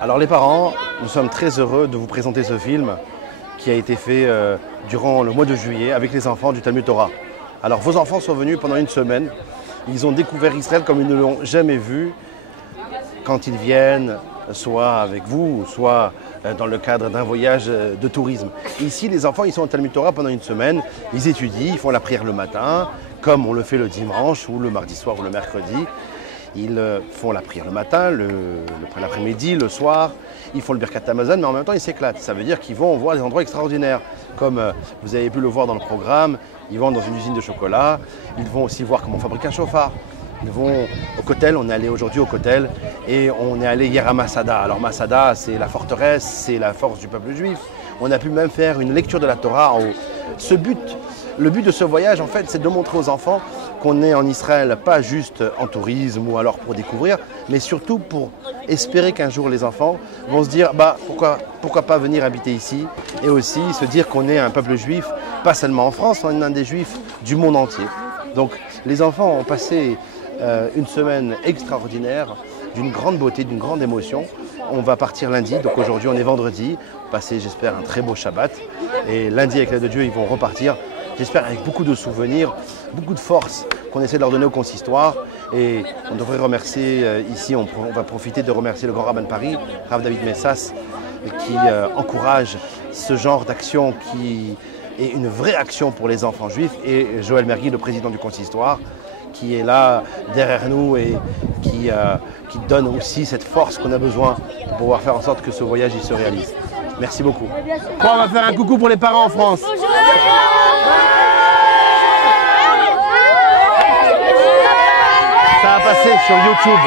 Alors les parents, nous sommes très heureux de vous présenter ce film qui a été fait durant le mois de juillet avec les enfants du Talmud Torah. Alors vos enfants sont venus pendant une semaine, ils ont découvert Israël comme ils ne l'ont jamais vu quand ils viennent, soit avec vous, soit dans le cadre d'un voyage de tourisme. Ici, les enfants, ils sont au Talmud Torah pendant une semaine, ils étudient, ils font la prière le matin, comme on le fait le dimanche ou le mardi soir ou le mercredi. Ils font la prière le matin, l'après-midi, le soir. Ils font le Birkat Hamazon, mais en même temps, ils s'éclatent. Ça veut dire qu'ils vont voir des endroits extraordinaires. Comme vous avez pu le voir dans le programme, ils vont dans une usine de chocolat. Ils vont aussi voir comment on fabrique un chauffard. Ils vont au Kotel, on est allé aujourd'hui au Kotel. Et on est allé hier à Masada. Alors Masada, c'est la forteresse, c'est la force du peuple juif. On a pu même faire une lecture de la Torah en haut. Le but de ce voyage, en fait, c'est de montrer aux enfants qu'on est en Israël, pas juste en tourisme ou alors pour découvrir, mais surtout pour espérer qu'un jour les enfants vont se dire pourquoi pas venir habiter ici et aussi se dire qu'on est un peuple juif, pas seulement en France, on est un des juifs du monde entier. Donc les enfants ont passé une semaine extraordinaire, d'une grande beauté, d'une grande émotion. On va partir lundi, donc aujourd'hui on est vendredi, passer j'espère un très beau Shabbat et lundi avec l'aide de Dieu ils vont repartir. J'espère avec beaucoup de souvenirs, beaucoup de force qu'on essaie de leur donner au consistoire. Et on devrait remercier ici, on va profiter de remercier le grand rabbin de Paris, Rav David Messas, qui encourage ce genre d'action qui est une vraie action pour les enfants juifs. Et Joël Mergui, le président du consistoire, qui est là derrière nous et qui donne aussi cette force qu'on a besoin pour pouvoir faire en sorte que ce voyage il se réalise. Merci beaucoup. Bon, on va faire un coucou pour les parents en France. Ça va passer sur YouTube.